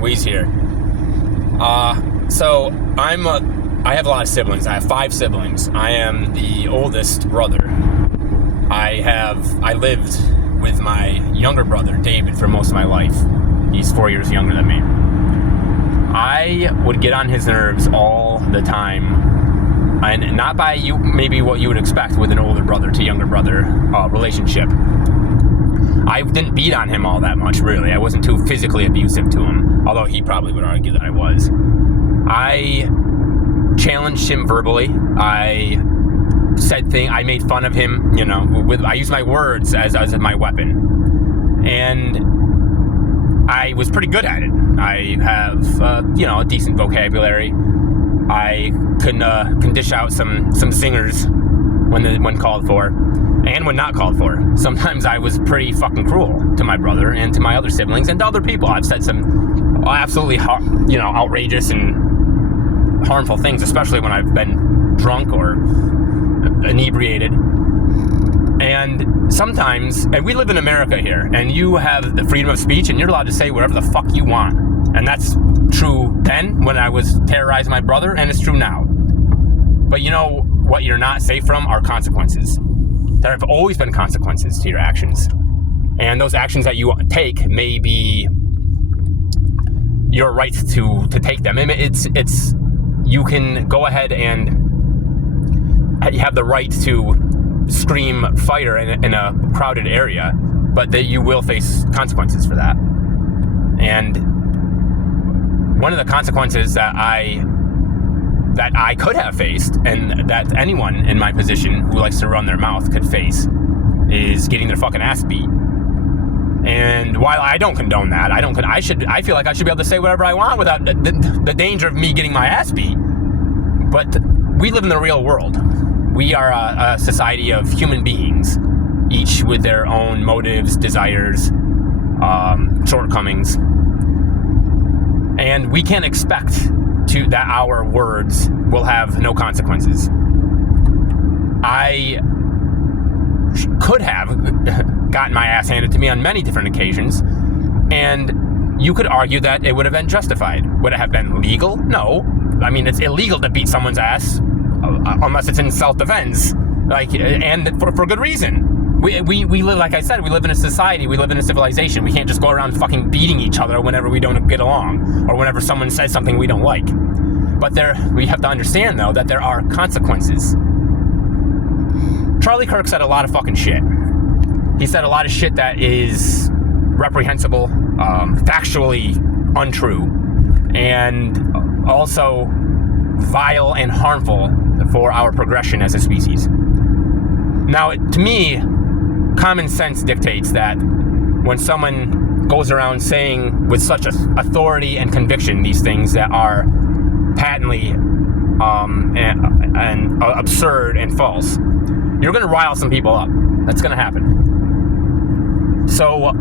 Weez here. So I have a lot of siblings. I have 5 siblings. I am the oldest brother. I lived with my younger brother, David, for most of my life. He's 4 years younger than me. I would get on his nerves all the time, and not by maybe what you would expect with an older brother to younger brother relationship. I didn't beat on him all that much, really. I wasn't too physically abusive to him, although he probably would argue that I was. I challenged him verbally. I made fun of him, I used my words as my weapon. And I was pretty good at it. I have, a decent vocabulary. I can dish out some zingers when called for, and when not called for. Sometimes I was pretty fucking cruel to my brother and to my other siblings and to other people. I've said some absolutely, outrageous and harmful things, especially when I've been drunk or inebriated. And sometimes, and we live in America here, and you have the freedom of speech, and you're allowed to say whatever the fuck you want. And that's true then, when I was terrorizing my brother, and it's true now. But you know what you're not safe from are consequences. There have always been consequences to your actions. And those actions that you take may be your right to take them. It's you can go ahead and you have the right to scream fire in a crowded area, but that you will face consequences for that. And one of the consequences that I could have faced, and that anyone in my position who likes to run their mouth could face, is getting their fucking ass beat. And while I don't condone that, I feel like I should be able to say whatever I want without the danger of me getting my ass beat. But we live in the real world. We are a society of human beings, each with their own motives, desires, shortcomings. And we can't expect that our words will have no consequences. I could have gotten my ass handed to me on many different occasions, and you could argue that it would have been justified. Would it have been legal? No. I mean, it's illegal to beat someone's ass unless it's in self-defense, and for good reason. We live, like I said, we live in a society, we live in a civilization. We can't just go around fucking beating each other whenever we don't get along, or whenever someone says something we don't like. But we have to understand, though, that there are consequences. Charlie Kirk said a lot of fucking shit. He said a lot of shit that is reprehensible, factually untrue, and also vile and harmful for our progression as a species. Now, to me, common sense dictates that when someone goes around saying with such authority and conviction these things that are patently and absurd and false, you're going to rile some people up. That's going to happen. So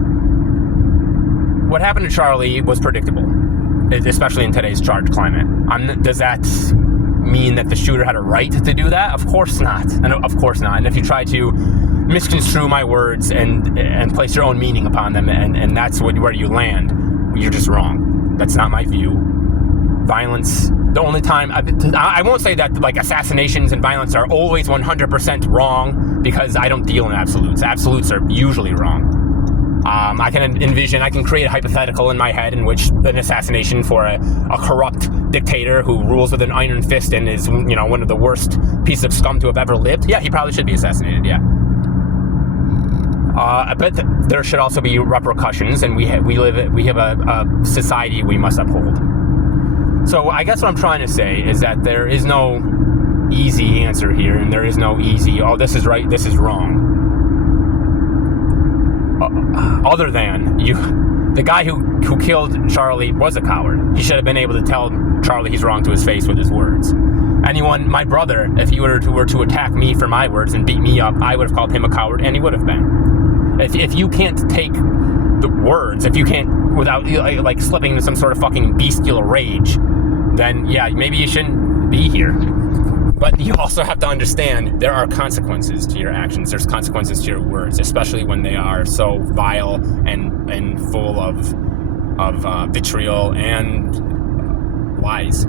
what happened to Charlie was predictable, especially in today's charged climate. Does that mean that the shooter had a right to do that? Of course not. And of course not. And if you try to misconstrue my words and place your own meaning upon them, and that's where you land, you're just wrong. That's not my view. Violence, the only time, I won't say that like assassinations and violence are always 100% wrong, because I don't deal in absolutes. Absolutes are usually wrong. I can create a hypothetical in my head in which an assassination for a corrupt dictator who rules with an iron fist and is, one of the worst pieces of scum to have ever lived. Yeah, he probably should be assassinated, yeah. But there should also be repercussions, and we have a society we must uphold. So I guess what I'm trying to say is that there is no easy answer here, and there is no easy, this is right, this is wrong. Other than the guy who killed Charlie was a coward. He should have been able to tell Charlie he's wrong to his face with his words. My brother, if he were to attack me for my words and beat me up, I would have called him a coward, and he would have been. If you can't take the words, if you can't, without like slipping into some sort of fucking bestial rage, then yeah, maybe you shouldn't be here. But you also have to understand there are consequences to your actions. There's consequences to your words, especially when they are so vile and full of of vitriol and lies.